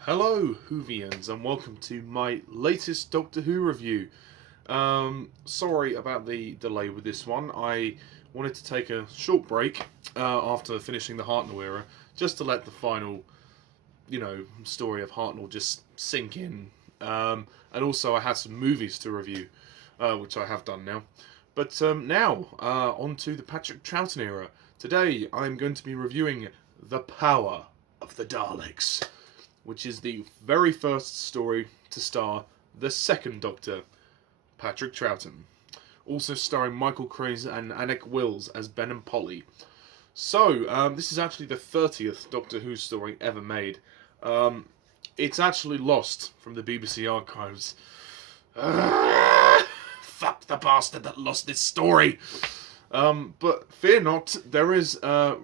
Hello, Whovians, and welcome to my latest Doctor Who review. Sorry about the delay with this one. I wanted to take a short break after finishing the Hartnell era, just to let the final, story of Hartnell just sink in. And also I had some movies to review, which I have done now. But now, on to the Patrick Troughton era. Today, I'm going to be reviewing The Power of the Daleks, which is the very first story to star the second Doctor, Patrick Troughton. Also starring Michael Craze and Anneke Wills as Ben and Polly. So, this is actually the 30th Doctor Who story ever made. It's actually lost from the BBC archives. Fuck the bastard that lost this story! But fear not, there is,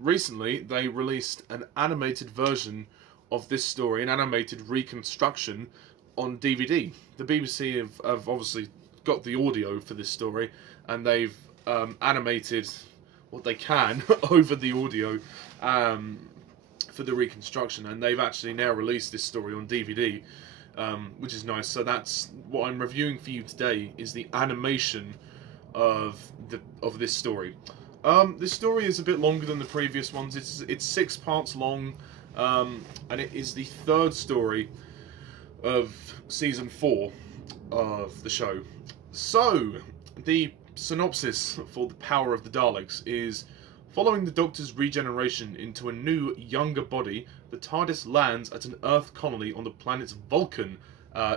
recently they released an animated version of this story, an animated reconstruction on DVD. The BBC have obviously got the audio for this story, and they've animated what they can over the audio for the reconstruction, and they've actually now released this story on DVD, which is nice. So that's what I'm reviewing for you today, is the animation of this story. This story is a bit longer than the previous ones. It's 6 parts long. And it is the third story of season 4 of the show. So, the synopsis for The Power of the Daleks is: following the Doctor's regeneration into a new, younger body, the TARDIS lands at an Earth colony on the planet Vulcan.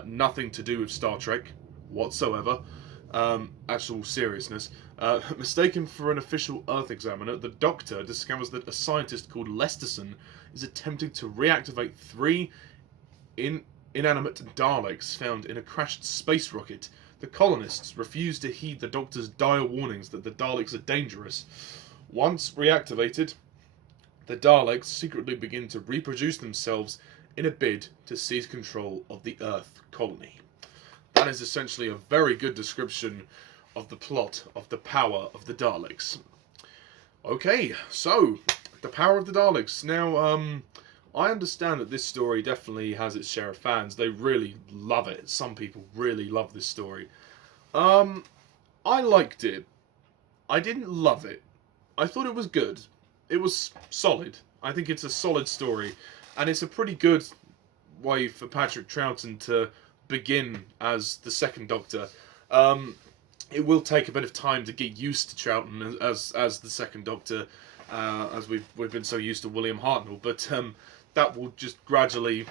Nothing to do with Star Trek whatsoever. Actual seriousness. Mistaken for an official Earth examiner, the Doctor discovers that a scientist called Lesterson is attempting to reactivate 3 inanimate Daleks found in a crashed space rocket. The colonists refuse to heed the Doctor's dire warnings that the Daleks are dangerous. Once reactivated, the Daleks secretly begin to reproduce themselves in a bid to seize control of the Earth colony. That is essentially a very good description of the plot of The Power of the Daleks. Okay, so, The Power of the Daleks. Now, I understand that this story definitely has its share of fans. They really love it. Some people really love this story. I liked it. I didn't love it. I thought it was good. It was solid. I think it's a solid story. And it's a pretty good way for Patrick Troughton to begin as the second Doctor. It will take a bit of time to get used to Troughton as the second Doctor, as we've been so used to William Hartnell. But that will just gradually,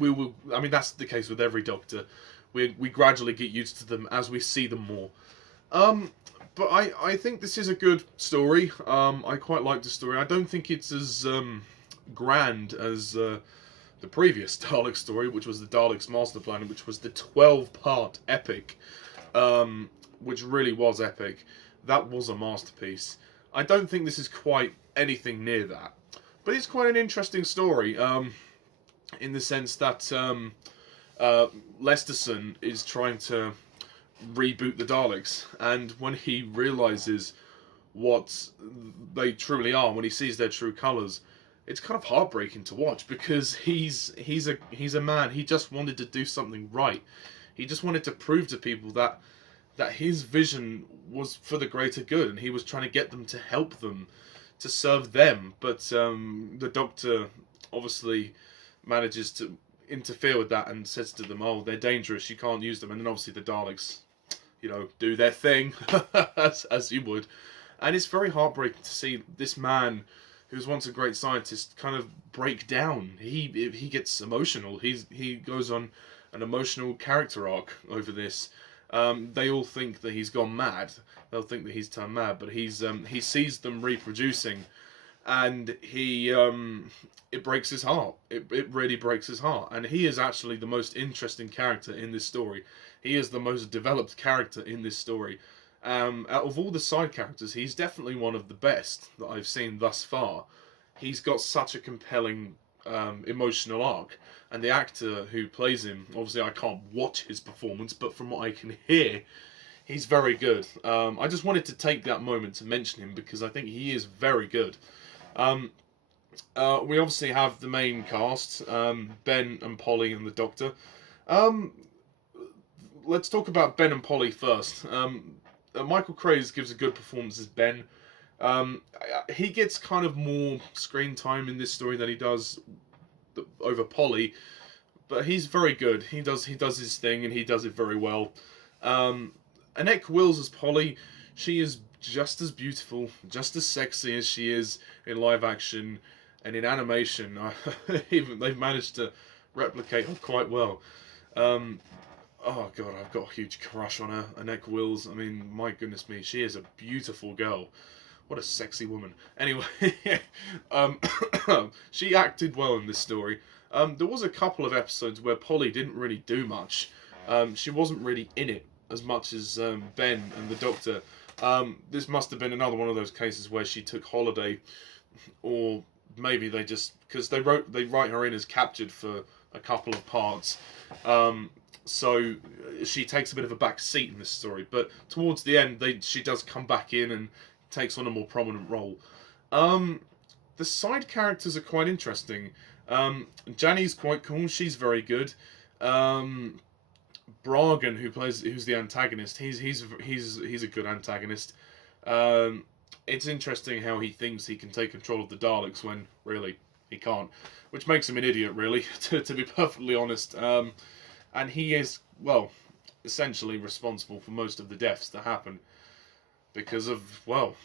I mean, that's the case with every Doctor. We gradually get used to them as we see them more. But I think this is a good story. I quite like the story. I don't think it's as grand as the previous Dalek story, which was the Daleks Master Plan, which was the 12-part epic, which really was epic. That was a masterpiece. I don't think this is quite anything near that. But it's quite an interesting story, in the sense that Lesterson is trying to reboot the Daleks, and when he realises what they truly are, when he sees their true colours, it's kind of heartbreaking to watch, because he's a man. He just wanted to do something right. He just wanted to prove to people that his vision was for the greater good, and he was trying to get them to help them, to serve them. But the Doctor obviously manages to interfere with that and says to them, "Oh, they're dangerous. You can't use them." And then obviously the Daleks, do their thing as you would, and it's very heartbreaking to see this man who was once a great scientist kind of break down. He gets emotional. He goes on an emotional character arc over this. They all think that he's gone mad. They'll think that he's turned mad, but he sees them reproducing, and he it breaks his heart. It really breaks his heart, and he is actually the most interesting character in this story. He is the most developed character in this story. Out of all the side characters, he's definitely one of the best that I've seen thus far. He's got such a compelling emotional arc, and the actor who plays him, obviously I can't watch his performance, but from what I can hear, he's very good. I just wanted to take that moment to mention him because I think he is very good. We obviously have the main cast, Ben and Polly and the Doctor. Let's talk about Ben and Polly first. Michael Craze gives a good performance as Ben. He gets kind of more screen time in this story than he does over Polly, but he's very good. He does his thing and he does it very well. Anneke Wills as Polly, she is just as beautiful, just as sexy as she is in live action and in animation. Even they've managed to replicate her quite well. Oh god, I've got a huge crush on her, Anneke Wills. I mean, my goodness me, she is a beautiful girl. What a sexy woman. Anyway, she acted well in this story. There was a couple of episodes where Polly didn't really do much. She wasn't really in it as much as Ben and the Doctor. This must have been another one of those cases where she took holiday, or maybe they just because they write her in as captured for a couple of parts. So she takes a bit of a back seat in this story, but towards the end, she does come back in and takes on a more prominent role. The side characters are quite interesting. Janny's quite cool; she's very good. Bragan, who's the antagonist, he's a good antagonist. It's interesting how he thinks he can take control of the Daleks when really he can't, which makes him an idiot, really, to be perfectly honest. And he is, well, essentially responsible for most of the deaths that happen because of, well,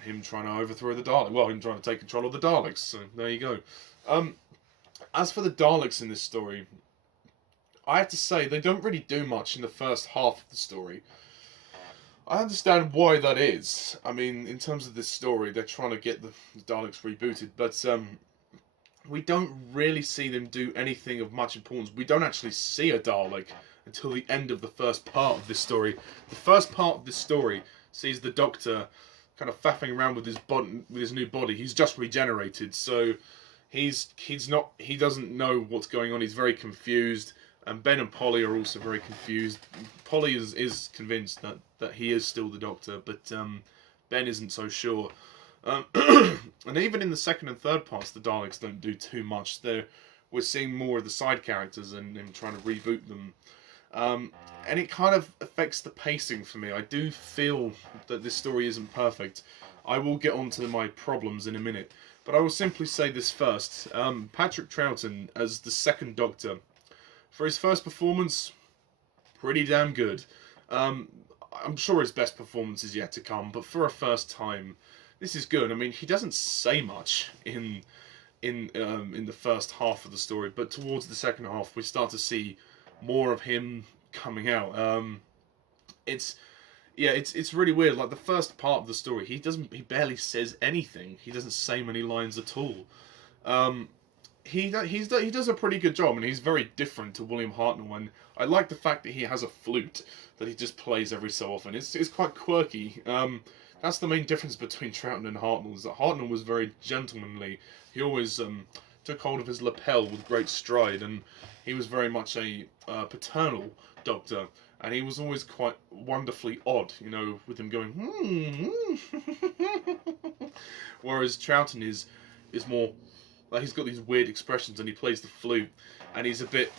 him trying to overthrow the Daleks. Well, him trying to take control of the Daleks. So there you go. As for the Daleks in this story, I have to say they don't really do much in the first half of the story. I understand why that is. I mean, in terms of this story, they're trying to get the Daleks rebooted, but we don't really see them do anything of much importance. We don't actually see a Dalek until the end of the first part of this story. The first part of this story sees the Doctor kind of faffing around with his new body. He's just regenerated, so he doesn't know what's going on. He's very confused, and Ben and Polly are also very confused. Polly is convinced that he is still the Doctor, but Ben isn't so sure. And even in the second and third parts, the Daleks don't do too much. We're seeing more of the side characters and him trying to reboot them. And it kind of affects the pacing for me. I do feel that this story isn't perfect. I will get onto my problems in a minute. But I will simply say this first. Patrick Troughton as the second Doctor. For his first performance, pretty damn good. I'm sure his best performance is yet to come, but for a first time, this is good. I mean, he doesn't say much in the first half of the story, but towards the second half, we start to see more of him coming out. It's really weird. Like the first part of the story, he barely says anything. He doesn't say many lines at all. He does a pretty good job, and he's very different to William Hartnell. And I like the fact that he has a flute that he just plays every so often. It's quite quirky. That's the main difference between Troughton and Hartnell, is that Hartnell was very gentlemanly. He always took hold of his lapel with great stride, and he was very much a paternal Doctor, and he was always quite wonderfully odd, you know, with him going, Whereas Troughton is more, like, he's got these weird expressions, and he plays the flute, and he's a bit,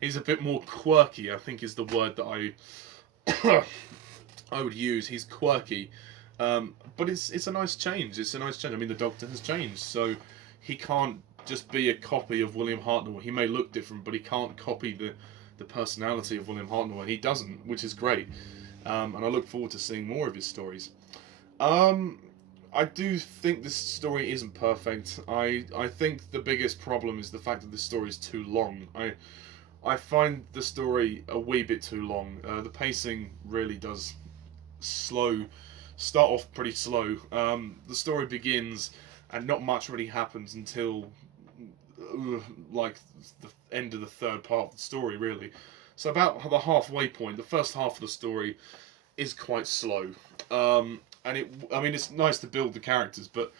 he's a bit more quirky, I think is the word that I would use. He's quirky, but it's a nice change. It's a nice change. I mean, the Doctor has changed, so he can't just be a copy of William Hartnell. He may look different, but he can't copy the personality of William Hartnell, and he doesn't, which is great. And I look forward to seeing more of his stories. I do think this story isn't perfect. I think the biggest problem is the fact that this story is too long. I find the story a wee bit too long. The pacing really does slow start off pretty slow. The story begins, and not much really happens until like the end of the third part of the story, really. So about the halfway point, the first half of the story is quite slow. And I mean, it's nice to build the characters, but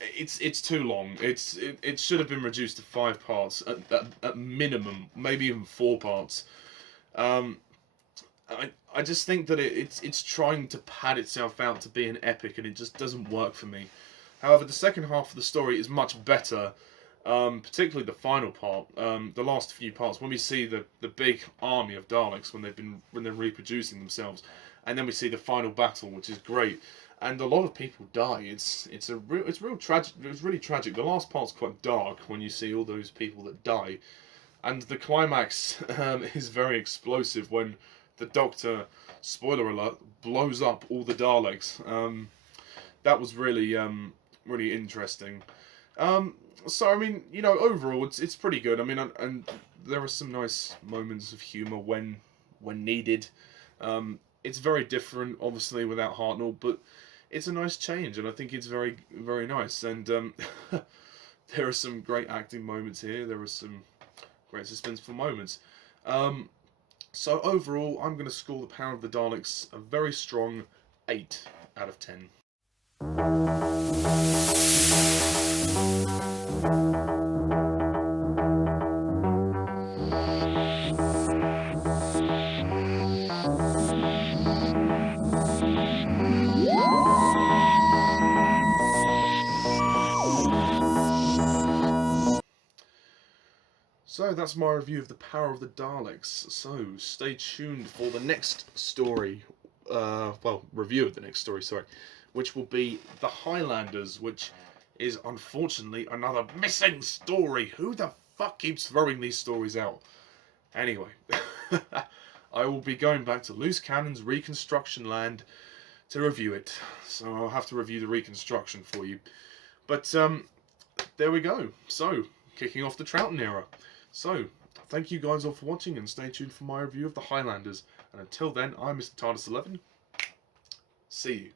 it's too long. It should have been reduced to 5 parts at minimum, maybe even 4 parts. I just think that it's trying to pad itself out to be an epic, and it just doesn't work for me. However, the second half of the story is much better, particularly the final part, the last few parts, when we see the big army of Daleks when they're reproducing themselves, and then we see the final battle, which is great. And a lot of people die. It's real tragic. It's really tragic. The last part's quite dark when you see all those people that die, and the climax is very explosive when the Doctor, spoiler alert, blows up all the Daleks. That was really really interesting. So I mean, you know, overall it's pretty good. I mean, and there are some nice moments of humour when needed. It's very different, obviously, without Hartnell, but it's a nice change, and I think it's very, very nice. And there are some great acting moments here. There are some great suspenseful moments. So overall, I'm going to score The Power of the Daleks a very strong 8 out of 10. So that's my review of The Power of the Daleks. So stay tuned for the next story, review of the next story, sorry, which will be The Highlanders, which is unfortunately another missing story. Who the fuck keeps throwing these stories out? Anyway, I will be going back to Loose Cannon's Reconstruction Land to review it. So I'll have to review the Reconstruction for you. But there we go. So, kicking off the Troughton era. So, thank you guys all for watching, and stay tuned for my review of The Highlanders. And until then, I'm Mr. TARDIS11. See you.